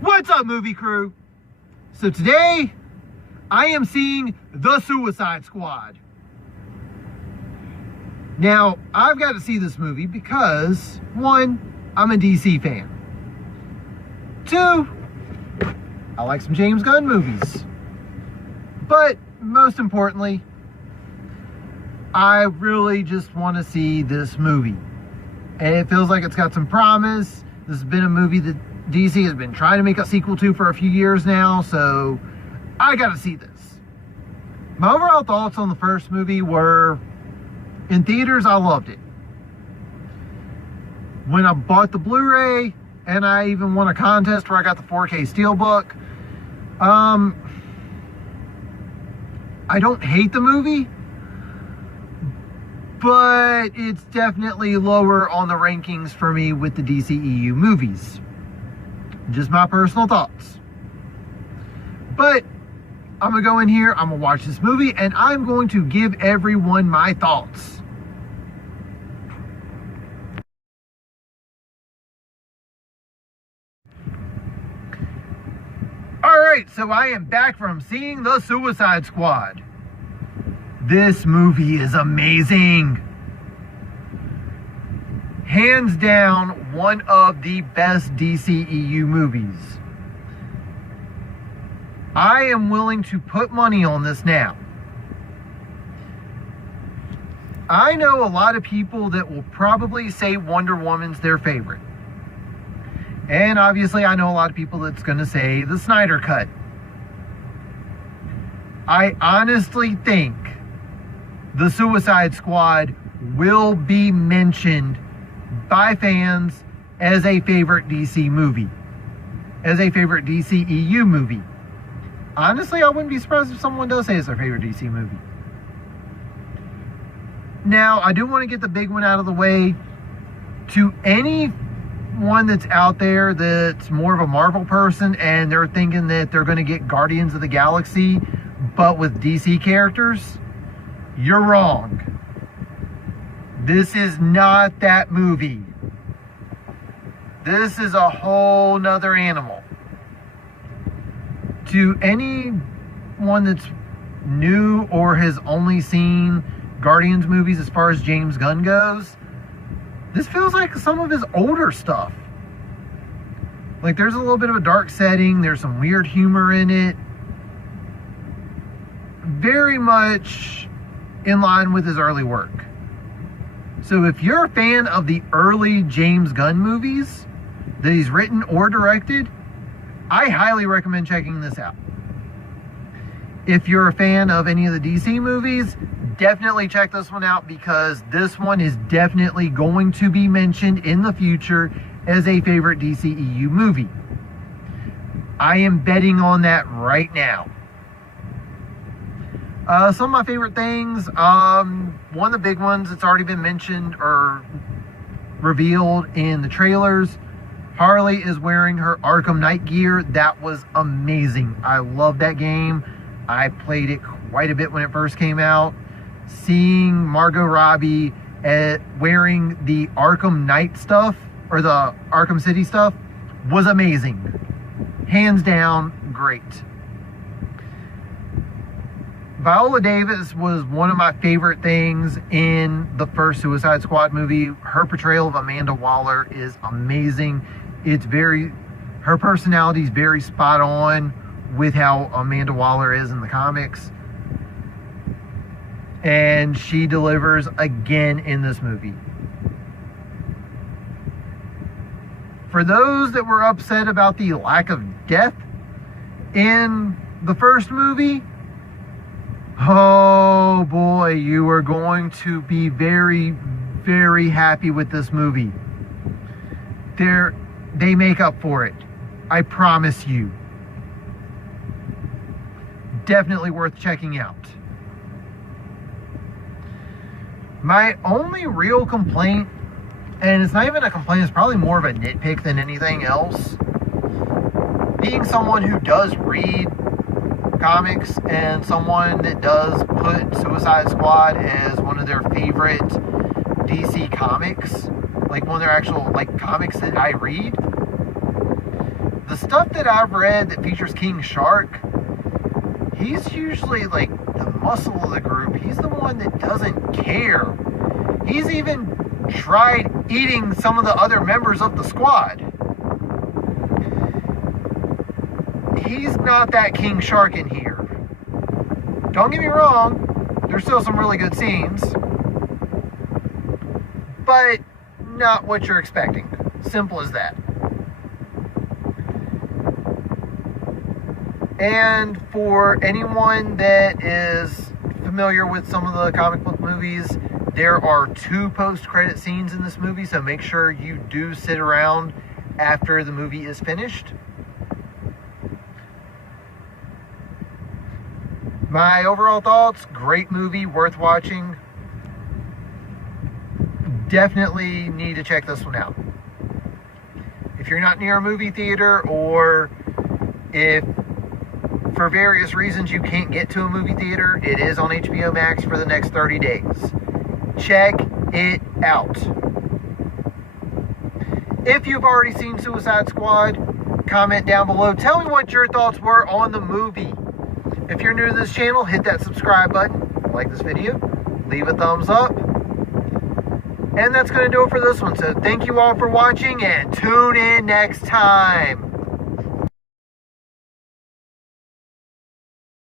What's up, movie crew? So today, I am seeing The Suicide Squad. Now, I've got to see this movie because, one, I'm a DC fan. Two, I like some James Gunn movies. But, most importantly, I really just want to see this movie. And it feels like it's got some promise. This has been a movie that DC has been trying to make a sequel to for a few years now, so I gotta see this. My overall thoughts on the first movie were, in theaters, I loved it. When I bought the Blu-ray, and I even won a contest where I got the 4K Steelbook, I don't hate the movie, but it's definitely lower on the rankings for me with the DCEU movies. Just my personal thoughts. But I'm going to go in here, I'm going to watch this movie, and I'm going to give everyone my thoughts. Alright, so I am back from seeing The Suicide Squad. This movie is amazing. Hands down, one of the best DCEU movies. I am willing to put money on this now. I know a lot of people that will probably say Wonder Woman's their favorite. And obviously I know a lot of people that's going to say the Snyder Cut. I honestly think The Suicide Squad will be mentioned by fans as a favorite DC movie, as a favorite DCEU movie. Honestly, I wouldn't be surprised if someone does say it's their favorite DC movie. Now, I do want to get the big one out of the way. To anyone that's out there that's more of a Marvel person and they're thinking that they're going to get Guardians of the Galaxy, but with DC characters, you're wrong. This is not that movie. This is a whole nother animal. To anyone that's new or has only seen Guardians movies as far as James Gunn goes, this feels like some of his older stuff. Like, there's a little bit of a dark setting, there's some weird humor in it. Very much in line with his early work. So if you're a fan of the early James Gunn movies that he's written or directed, I highly recommend checking this out. If you're a fan of any of the DC movies, definitely check this one out because this one is definitely going to be mentioned in the future as a favorite DCEU movie. I am betting on that right now. Some of my favorite things, one of the big ones that's already been mentioned or revealed in the trailers, Harley is wearing her Arkham Knight gear. That was amazing. I love that game. I played it quite a bit when it first came out. Seeing Margot Robbie wearing the Arkham Knight stuff, or the Arkham City stuff, was amazing. Hands down, great. Viola Davis was one of my favorite things in the first Suicide Squad movie. Her portrayal of Amanda Waller is amazing. Her personality is very spot on with how Amanda Waller is in the comics. And she delivers again in this movie. For those that were upset about the lack of death in the first movie, oh boy, you are going to be very, very happy with this movie. They make up for it. I promise you. Definitely worth checking out. My only real complaint, and it's not even a complaint, it's probably more of a nitpick than anything else. Being someone who does read comics and someone that does put Suicide Squad as one of their favorite DC comics, like one of their actual comics that I read, the stuff that I've read that features King Shark, he's usually like the muscle of the group. He's the one that doesn't care. He's even tried eating some of the other members of the squad. He's not that King Shark in here. Don't get me wrong, there's still some really good scenes, but not what you're expecting. Simple as that. And for anyone that is familiar with some of the comic book movies, there are 2 post-credit scenes in this movie, so make sure you do sit around after the movie is finished. My overall thoughts, great movie, worth watching. Definitely need to check this one out. If you're not near a movie theater, or if for various reasons you can't get to a movie theater, it is on HBO Max for the next 30 days. Check it out. If you've already seen Suicide Squad, comment down below. Tell me what your thoughts were on the movie. If you're new to this channel, hit that subscribe button, like this video, leave a thumbs up. And that's going to do it for this one. So thank you all for watching, and tune in next time.